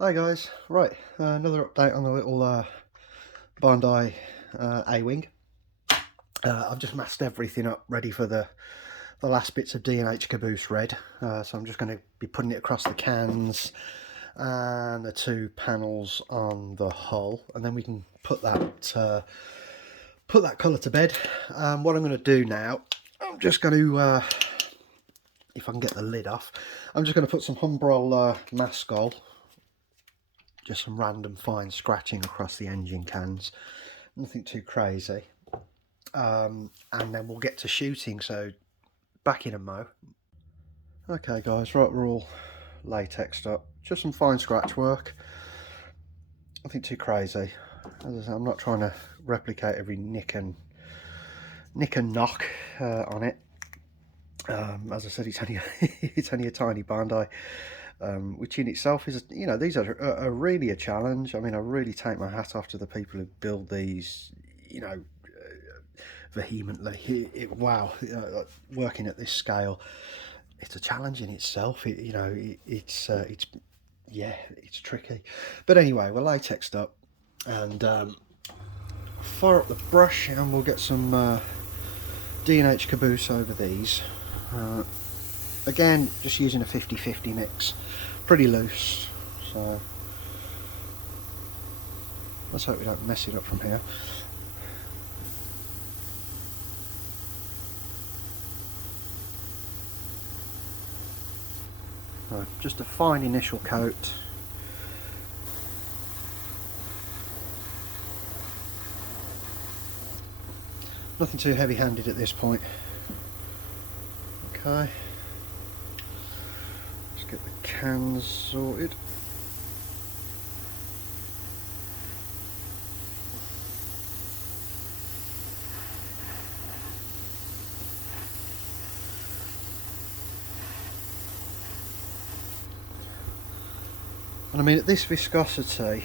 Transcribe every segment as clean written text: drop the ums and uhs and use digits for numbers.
Hi guys, right, another update on the little Bandai A-wing. I've just masked everything up ready for the last bits of D&H Caboose red, so I'm just going to be putting it across the cans and the two panels on the hull, and then we can put that colour to bed. What I'm going to do now, I'm just going to, if I can get the lid off, I'm just going to put some Humbrol Maskol, just some random fine scratching across the engine cans, nothing too crazy, and then we'll get to shooting, so back in a mo. Okay guys, right, we're all latexed up, just some fine scratch work, nothing too crazy. As I say, I'm not trying to replicate every nick and knock on it. As I said, it's only it's only a tiny Bandai, which in itself is, you know, these are really a challenge. I mean, I really take my hat off to the people who build these, you know, vehemently. Wow, working at this scale, it's a challenge in itself. It's yeah, it's tricky. But anyway, we're latexed up, and fire up the brush, and we'll get some D&H Caboose over these. Again, just using a 50-50 mix, pretty loose, so let's hope we don't mess it up from here. Just a fine initial coat. Nothing too heavy-handed at this point. Okay, let's get the cans sorted. And I mean, at this viscosity,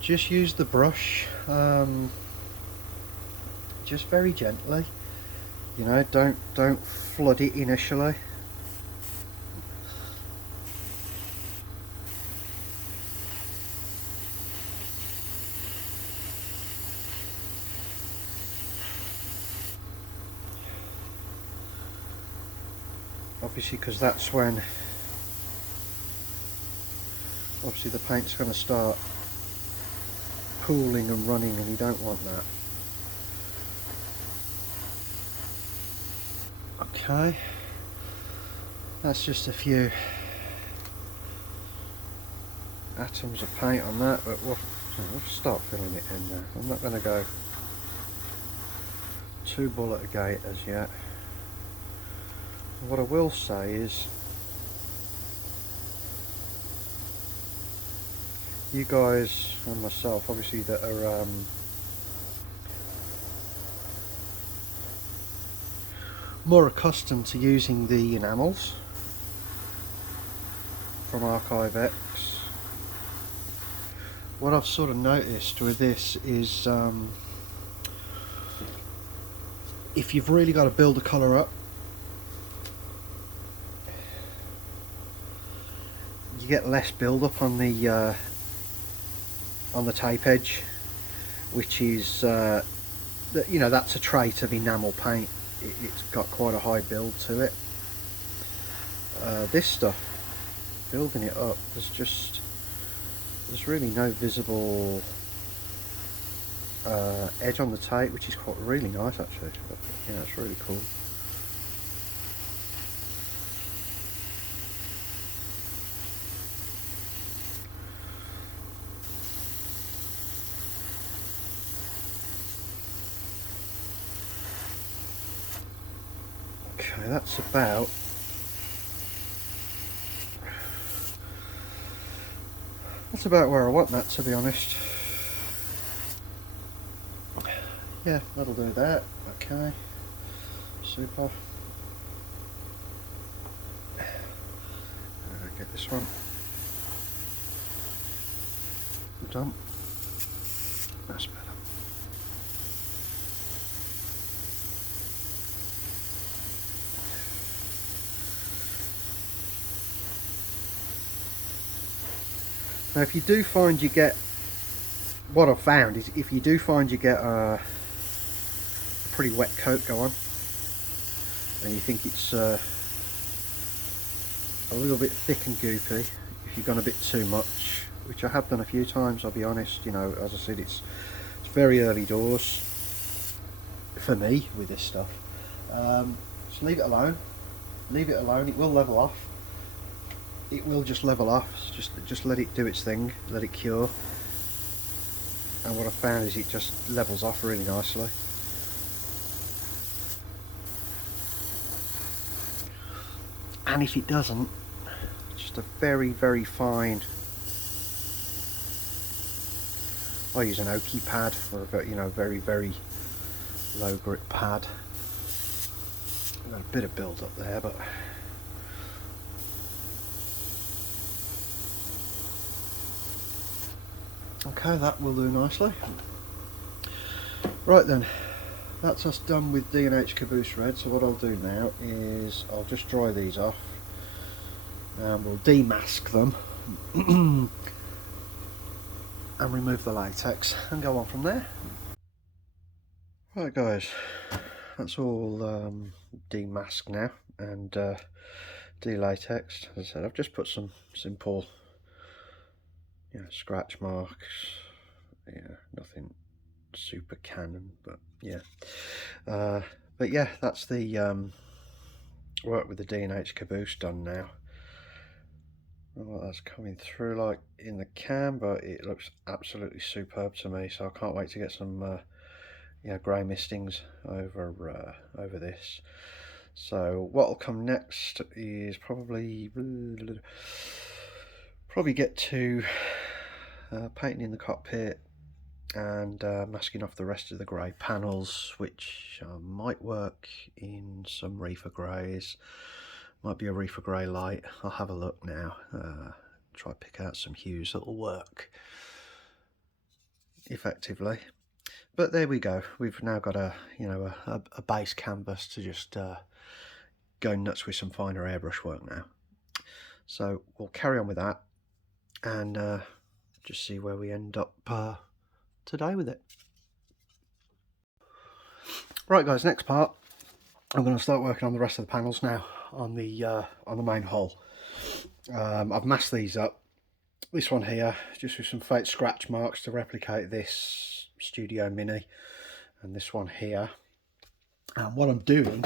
just use the brush, just very gently. You know, don't flood it initially. Obviously, because that's when obviously the paint's going to start pooling and running, and you don't want that. Okay, that's just a few atoms of paint on that, but we'll start filling it in there. I'm not going to go too bull at a gate as yet. What I will say is, you guys and myself, obviously, that are more accustomed to using the enamels from Archive X, what I've sort of noticed with this is, if you've really got to build a colour up, you get less build up on the tape edge, which is you know, that's a trait of enamel paint. It's got quite a high build to it. This stuff, building it up, there's really no visible edge on the tape, which is quite really nice actually. Yeah, it's really cool. Okay, that's about where I want that, to be honest. Yeah, that'll do that. Okay, super. Get this one done. That's better. Now if you do find you get, what I've found is if you do find you get a pretty wet coat go on and you think it's a little bit thick and goopy, if you've gone a bit too much, which I have done a few times, I'll be honest, you know, as I said, it's very early doors for me with this stuff. Just leave it alone, it will level off, it will just level off, just let it do its thing, let it cure, and what I found is it just levels off really nicely. And if it doesn't, just a very, very fine, I use an oaky pad for a, you know, very, very low grit pad. I've got a bit of build up there, but okay, that will do nicely. Right then, that's us done with D&H Caboose Red. So what I'll do now is I'll just dry these off and we'll demask them and remove the latex and go on from there. Right guys, that's all demasked now and delatexed. As I said, I've just put some simple, you know, scratch marks, yeah, nothing super canon, but yeah. But yeah, that's the work with the D&H Caboose done now. Well, that's coming through like in the cam, but it looks absolutely superb to me, so I can't wait to get some yeah, grey mistings over over this. So what will come next is probably get to painting in the cockpit and masking off the rest of the grey panels, which might work in some reefer greys, might be a reefer grey light. I'll have a look now, try to pick out some hues that will work effectively. But there we go, we've now got a, you know, a base canvas to just go nuts with some finer airbrush work now. So we'll carry on with that and just see where we end up today with it. Right guys, next part, I'm going to start working on the rest of the panels now on the main hull. I've masked these up. This one here, just with some fake scratch marks to replicate this Studio Mini, and this one here. And what I'm doing,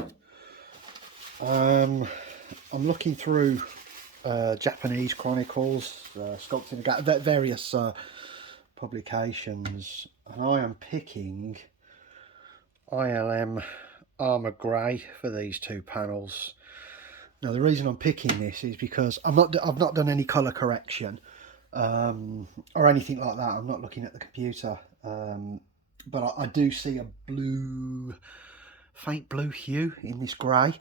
I'm looking through Japanese chronicles, sculpting, various publications, and I am picking ILM Armour Grey for these two panels. Now the reason I'm picking this is because I've not done any colour correction or anything like that. I'm not looking at the computer, but I do see a blue, faint blue hue in this grey,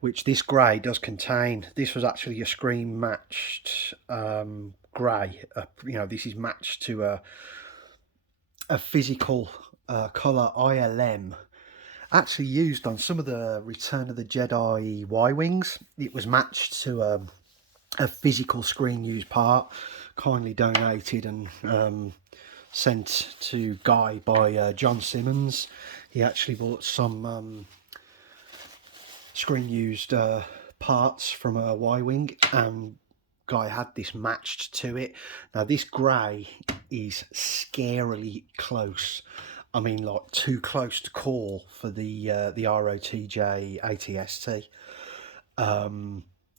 which this grey does contain. This was actually a screen matched grey. You know, this is matched to a physical colour ILM actually used on some of the Return of the Jedi Y-Wings. It was matched to a physical screen used part, kindly donated and sent to Guy by John Simmons. He actually bought some screen used parts from a Y-Wing, and Guy had this matched to it. Now this grey is scarily close. I mean, like too close to call for the ROTJ ATST.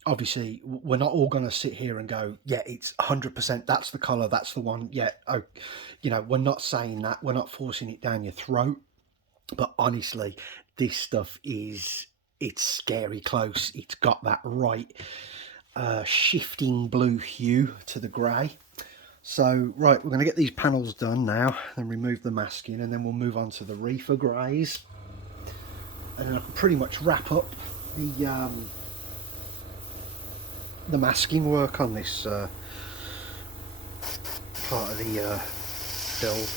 Obviously, we're not all going to sit here and go, yeah, it's 100%, that's the colour, that's the one. Yeah, oh, you know, we're not saying that. We're not forcing it down your throat. But honestly, this stuff it's scary close. It's got that right shifting blue hue to the grey. So, right, we're going to get these panels done now, then remove the masking, and then we'll move on to the reefer greys. And then I can pretty much wrap up the masking work on this part of the build.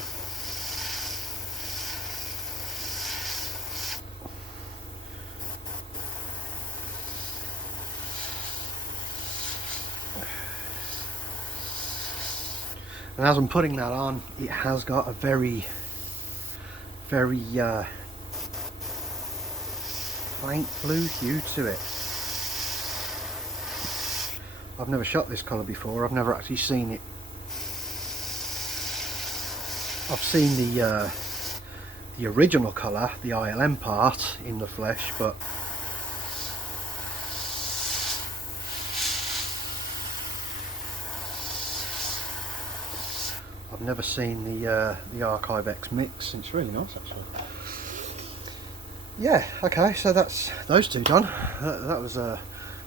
And as I'm putting that on, it has got a very faint blue hue to it. I've never shot this colour before, I've never actually seen it. I've seen the original colour, the ILM part, in the flesh, but I've never seen the Archive X mix. It's really nice actually. Yeah, okay, so that's those two done. That was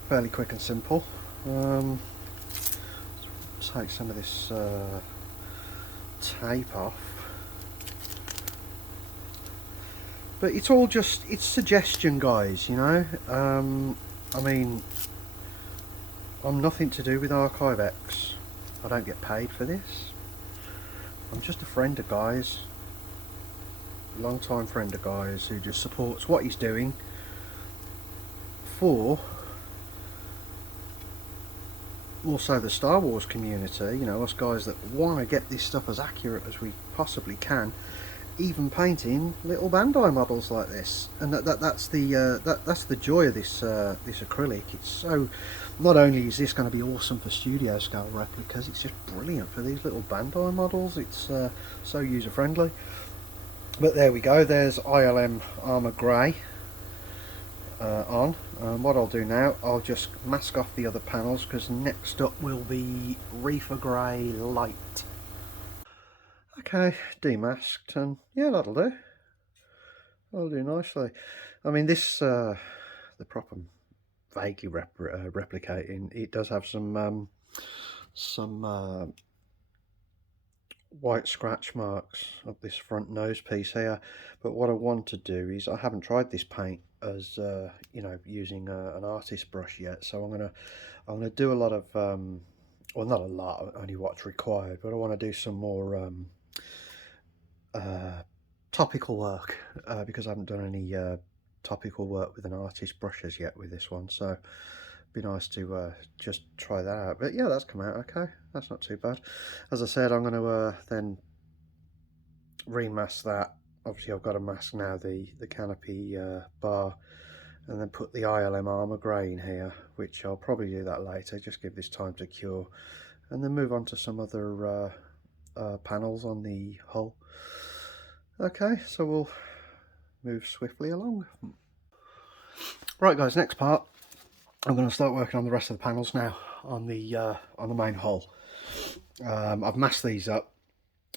fairly quick and simple. Take some of this tape off. But it's all just, it's suggestion, guys, you know. I mean, I'm nothing to do with Archive X. I don't get paid for this. I'm just a friend of Guy's, long time friend of Guy's, who just supports what he's doing for also the Star Wars community, you know, us guys that want to get this stuff as accurate as we possibly can, even painting little Bandai models like this. And that's the joy of this this acrylic. It's so, not only is this going to be awesome for studio scale replicas, it's just brilliant for these little Bandai models. It's so user friendly. But there we go, there's ILM Armour Grey on. What I'll do now, I'll just mask off the other panels, because next up will be Reefer Grey Light. Okay, demasked, and yeah, that'll do. That'll do nicely. I mean, this the prop I'm vaguely replicating, it does have some white scratch marks of this front nose piece here, but what I want to do is, I haven't tried this paint as you know, using an artist brush yet, so I'm gonna do a lot of well, not a lot, only what's required, but I want to do some more topical work, because I haven't done any topical work with an artist brush as yet with this one, so it'd be nice to just try that out. But yeah, that's come out okay, that's not too bad. As I said, I'm going to then remask that. Obviously I've got to mask now the canopy bar, and then put the ILM Armour Grey in here, which I'll probably do that later, just give this time to cure, and then move on to some other panels on the hull. Okay, so we'll move swiftly along. Right guys, next part, I'm going to start working on the rest of the panels now on the main hull. I've masked these up.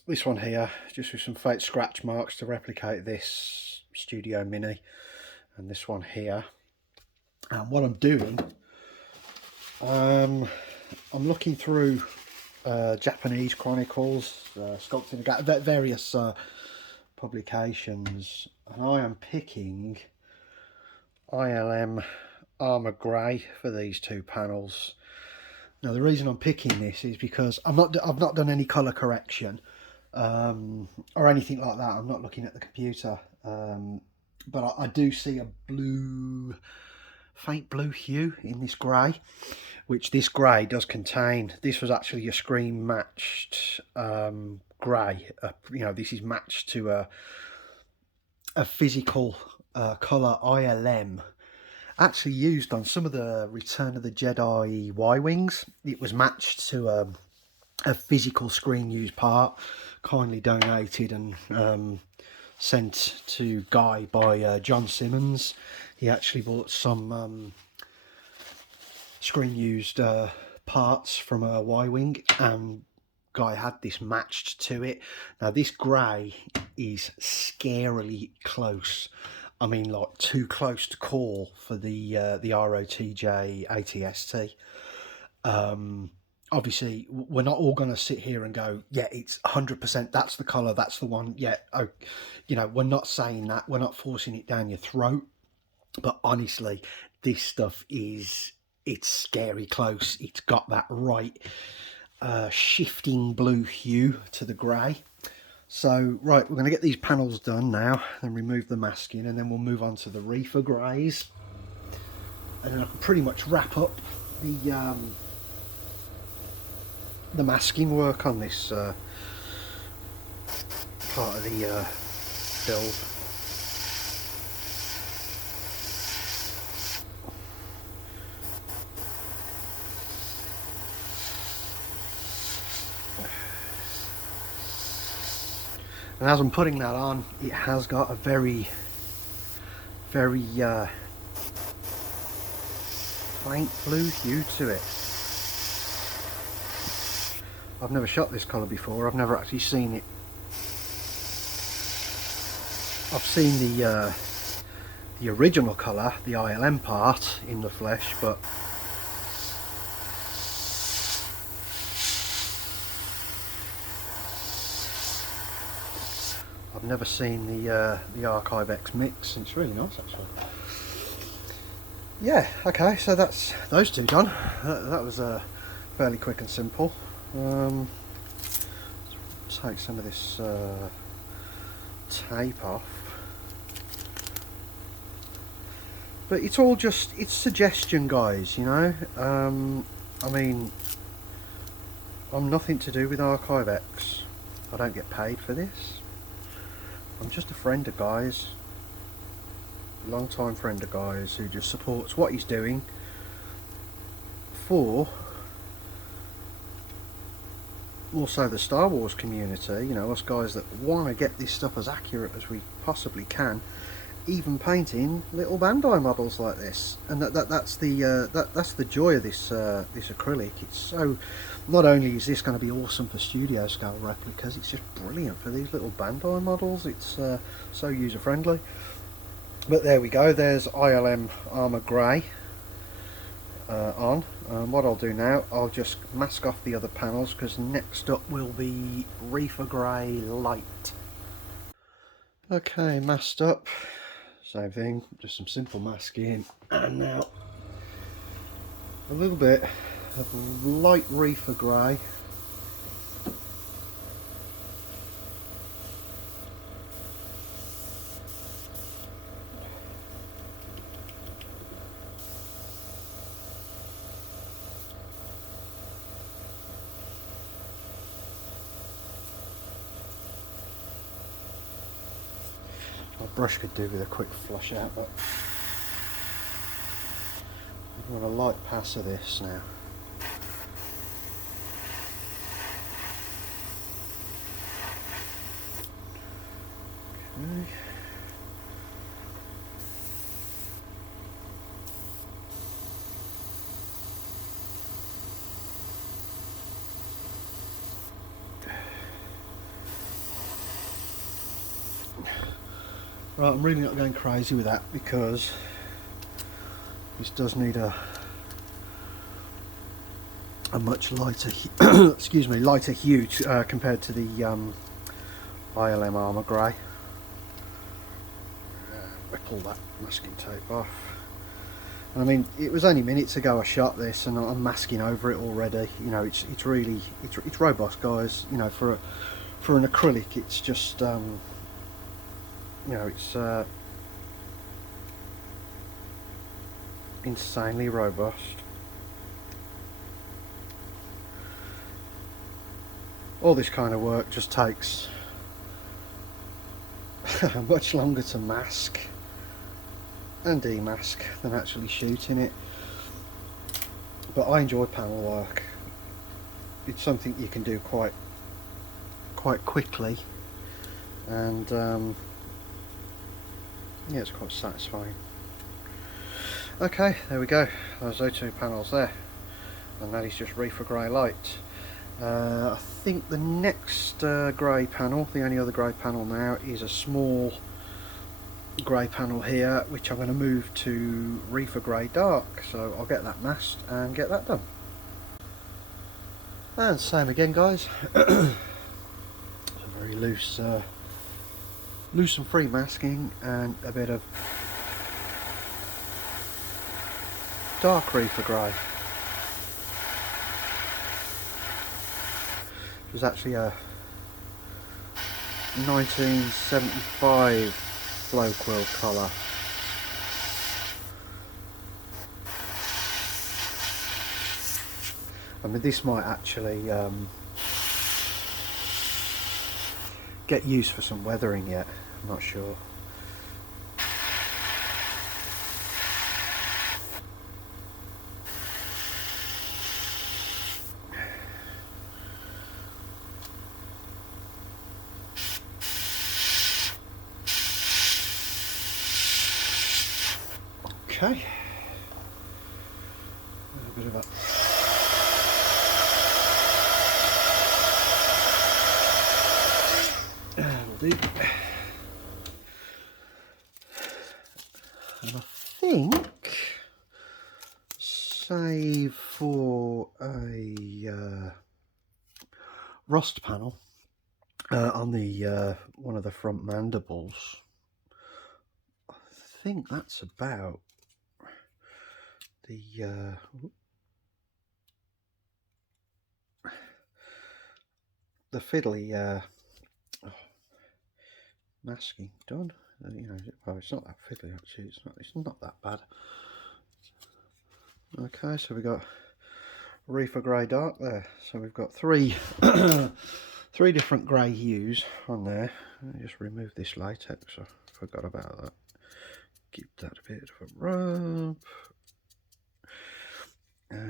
This one here, just with some fake scratch marks to replicate this Studio Mini, and this one here. And what I'm doing, I'm looking through Japanese chronicles, sculpting, various publications, and I am picking ILM Armour Grey for these two panels. Now the reason I'm picking this is because I've not done any colour correction or anything like that. I'm not looking at the computer, but I do see a faint blue hue in this grey, which this grey does contain. This was actually a screen matched grey. You know, this is matched to a physical colour ILM, actually used on some of the Return of the Jedi Y-Wings. It was matched to a physical screen used part, kindly donated and sent to Guy by John Simmons. He actually bought some screen used parts from a Y-Wing, and Guy had this matched to it. Now this grey is scarily close. I mean, like too close to call for the ROTJ ATST. Obviously, we're not all going to sit here and go, yeah, it's 100%, that's the colour, that's the one. Yeah, oh, you know, we're not saying that. We're not forcing it down your throat. But honestly, this stuff it's scary close. It's got that right shifting blue hue to the grey. So, right, we're going to get these panels done now, and remove the masking, and then we'll move on to the Reefer Greys. And then I can pretty much wrap up the the masking work on this part of the build. And as I'm putting that on, it has got a very faint blue hue to it. I've never shot this colour before, I've never actually seen it. I've seen the original colour, the ILM part, in the flesh, but I've never seen the Archive X mix. It's really nice actually. Yeah, okay, so that's those two done. That was fairly quick and simple. Take some of this tape off. But it's all just, it's suggestion, guys, you know. I mean, I'm nothing to do with Archive X. I don't get paid for this. I'm just a friend of Guy's, long time friend of Guy's, who just supports what he's doing for also the Star Wars community, you know, us guys that want to get this stuff as accurate as we possibly can, even painting little Bandai models like this. And that's the joy of this this acrylic. It's so, not only is this going to be awesome for studio scale replicas, it's just brilliant for these little Bandai models. It's so user friendly. But there we go, there's ILM Armour Grey on. What I'll do now, I'll just mask off the other panels, because next up will be Reefer Grey Light. Okay, masked up, same thing, just some simple masking, and now a little bit of light Reefer Grey. My brush could do with a quick flush out, but I want a light pass of this now. Okay. Right, I'm really not going crazy with that, because this does need a much lighter excuse me, lighter hue compared to the ILM Armour Grey. I pull that masking tape off. And I mean, it was only minutes ago I shot this, and I'm masking over it already. You know, it's really it's robust, guys. You know, for an acrylic, it's just you know, it's insanely robust. All this kind of work just takes much longer to mask and demask than actually shooting it. But I enjoy panel work. It's something you can do quite quickly, and yeah, it's quite satisfying. Okay, there we go. Those two panels there, and that is just Reefer Grey Light. I think the next grey panel, the only other grey panel now, is a small grey panel here, which I'm going to move to Reefer Grey Dark. So I'll get that masked and get that done. And same again, guys. It's a very loose and free masking, and a bit of dark Reefer Grey. It was actually a 1975 flow quill colour. I mean, this might actually get used for some weathering yet, I'm not sure. Okay, a bit of a will do. And I think, save for a rust panel on the one of the front mandibles, I think that's about the fiddly masking done. You know, well, it's not that fiddly actually. It's not that bad. Okay, so we got Reefer Grey Dark there. So we've got three three different grey hues on there. Let me just remove this latex. I forgot about that. Give that a bit of a rub.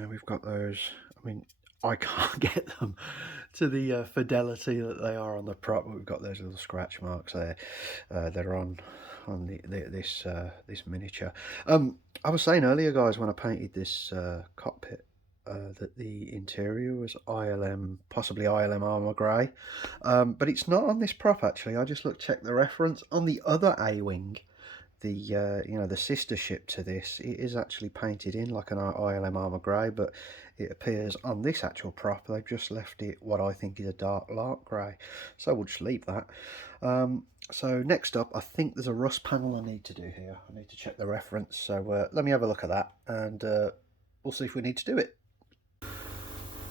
We've got those. I mean, I can't get them to the fidelity that they are on the prop, but we've got those little scratch marks there. They're on this miniature. I was saying earlier, guys, when I painted this cockpit, that the interior was ILM, possibly ILM Armour Grey, but it's not on this prop actually. I just checked the reference on the other A-wing. The you know, the sister ship to this, it is actually painted in like an ILM Armour Grey, but it appears on this actual prop they've just left it what I think is a dark lark grey, so we'll just leave that. So next up, I think there's a rust panel I need to do here. I need to check the reference, so let me have a look at that, and we'll see if we need to do it.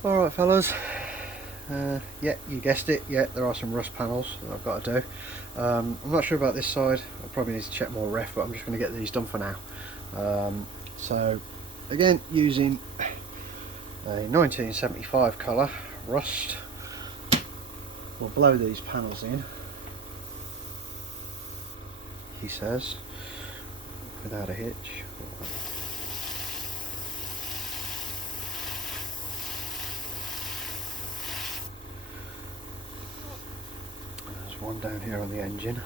Alright fellas, yeah, you guessed it, yeah, there are some rust panels that I've got to do. I'm not sure about this side. I probably need to check more ref, but I'm just going to get these done for now. So again, using a 1975 colour rust, we'll blow these panels in, he says, without a hitch. There's one down here on the engine.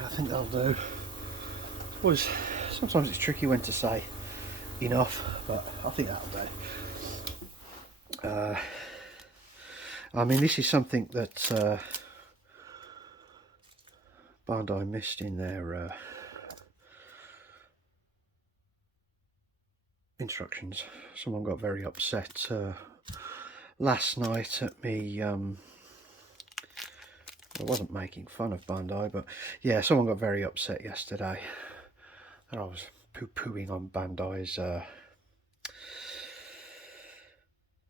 I think that'll do. Sometimes it's tricky when to say enough, but I think that'll do. I mean, this is something that Bandai missed in their instructions. Someone got very upset last night at me. I wasn't making fun of Bandai, but yeah, someone got very upset yesterday that I was poo-pooing on Bandai's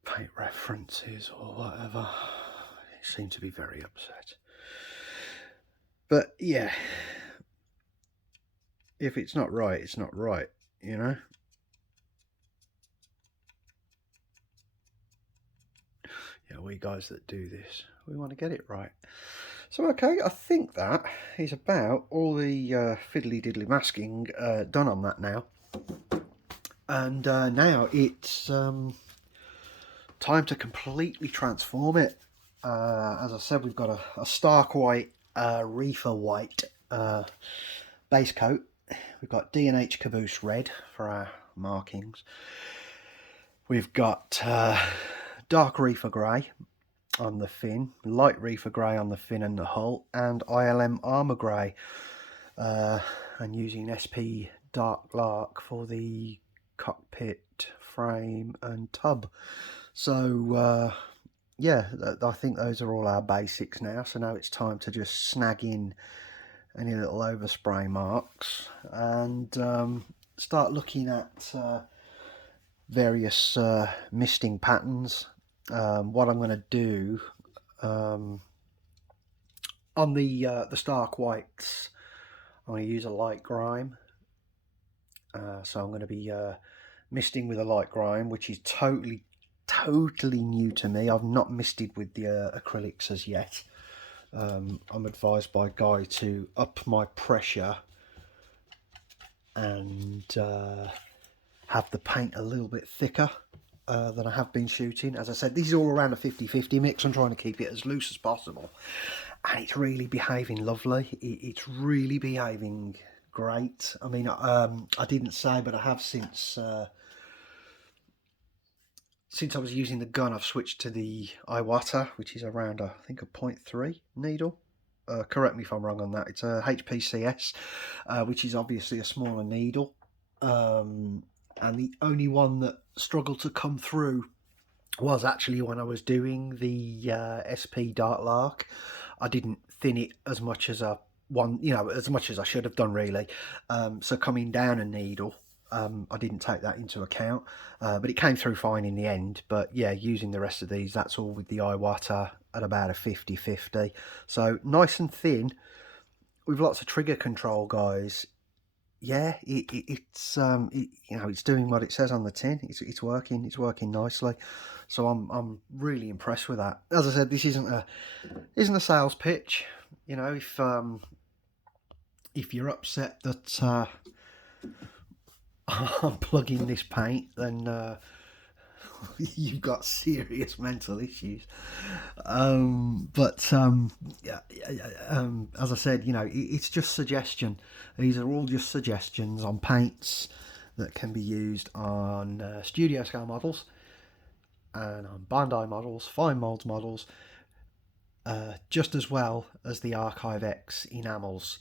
paint references or whatever. They seemed to be very upset. But yeah, if it's not right, it's not right, you know? Yeah, we guys that do this, we want to get it right. So okay, I think that is about all the fiddly diddly masking done on that now. And now it's time to completely transform it. As I said, we've got a stark white, reefer white base coat. We've got D&H Caboose red for our markings. We've got dark reefer grey on the fin, light reefer grey on the fin and the hull, and ILM armour grey, and using SP Dark Lark for the cockpit, frame and tub. So yeah, I think those are all our basics now. So now it's time to just snag in any little overspray marks and start looking at various misting patterns. What I'm going to do on the stark whites, I'm going to use a light grime. So I'm going to be misting with a light grime, which is totally new to me. I've not misted with the acrylics as yet. I'm advised by Guy to up my pressure and have the paint a little bit thicker than I have been shooting. As I said, this is all around a 50-50 mix. I'm trying to keep it as loose as possible, and it's really behaving lovely. It's really behaving great. I mean, I didn't say, but I have since I was using the gun, I've switched to the Iwata, which is around I think a 0.3 needle. Correct me if I'm wrong on that. It's a HPCS, which is obviously a smaller needle. And the only one that struggled to come through was actually when I was doing the SP Dark Lark. I didn't thin it as much as as much as I should have done, really. So coming down a needle, I didn't take that into account, but it came through fine in the end. But yeah, using the rest of these, that's all with the Iwata at about a 50-50. So nice and thin with lots of trigger control, guys. Yeah, it's it's doing what it says on the tin. It's working nicely. So I'm really impressed with that. As I said, this isn't a sales pitch. You know, if you're upset that I'm plugging this paint, then you've got serious mental issues. Yeah, as I said, it's just suggestion. These are all just suggestions on paints that can be used on studio scale models and on Bandai models, fine molds models, just as well as the Archive X enamels.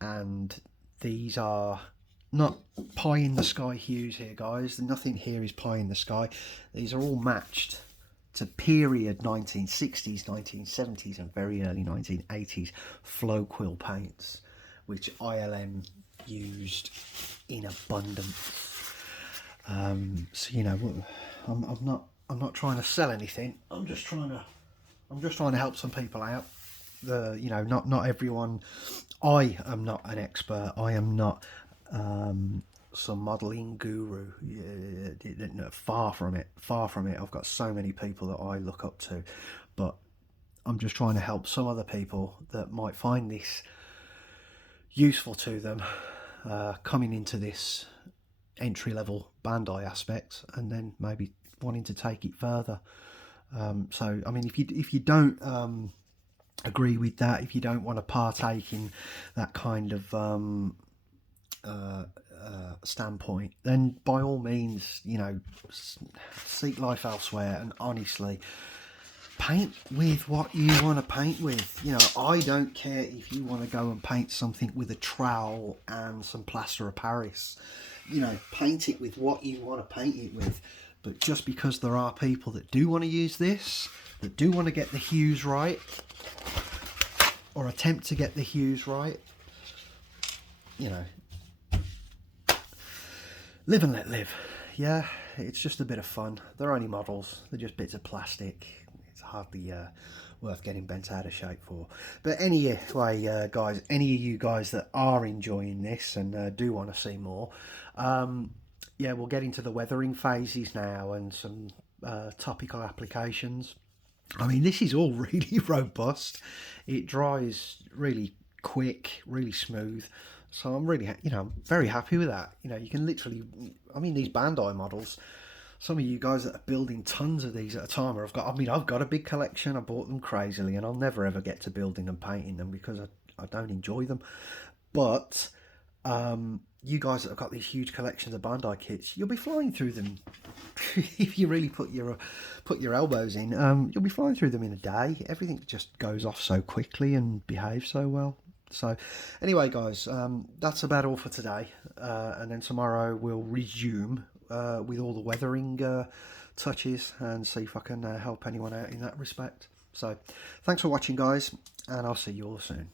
And these are not pie in the sky hues here, guys. Nothing here is pie in the sky. These are all matched to period 1960s, 1970s and very early 1980s flow quill paints, which ILM used in abundance. So I'm not trying to sell anything. I'm just trying to help some people out. Not everyone. I am not an expert. I am not some modelling guru. Far from it. I've got so many people that I look up to, but I'm just trying to help some other people that might find this useful to them, coming into this entry-level Bandai aspect, and then maybe wanting to take it further. So I mean, if you don't agree with that, if you don't want to partake in that kind of standpoint, then by all means, seek life elsewhere. And honestly, paint with what you want to paint with. I don't care if you want to go and paint something with a trowel and some plaster of Paris. Paint it with what you want to paint it with. But just because there are people that do want to use this, that do want to get the hues right, or attempt to get the hues right, live and let live. Yeah, it's just a bit of fun. They're only models. They're just bits of plastic. It's hardly worth getting bent out of shape for. But anyway, guys, any of you guys that are enjoying this and do want to see more, yeah, we'll get into the weathering phases now and some topical applications. I mean, this is all really robust. It dries really quick, really smooth. So I'm really, very happy with that. You can literally, I mean, these Bandai models, some of you guys that are building tons of these at a time, or I've got a big collection. I bought them crazily, and I'll never ever get to building and painting them because I don't enjoy them. But you guys that have got these huge collections of Bandai kits, you'll be flying through them if you really put your elbows in, you'll be flying through them in a day. Everything just goes off so quickly and behaves so well. So anyway, guys, that's about all for today. And then tomorrow we'll resume with all the weathering touches and see if I can help anyone out in that respect. So thanks for watching, guys, and I'll see you all soon.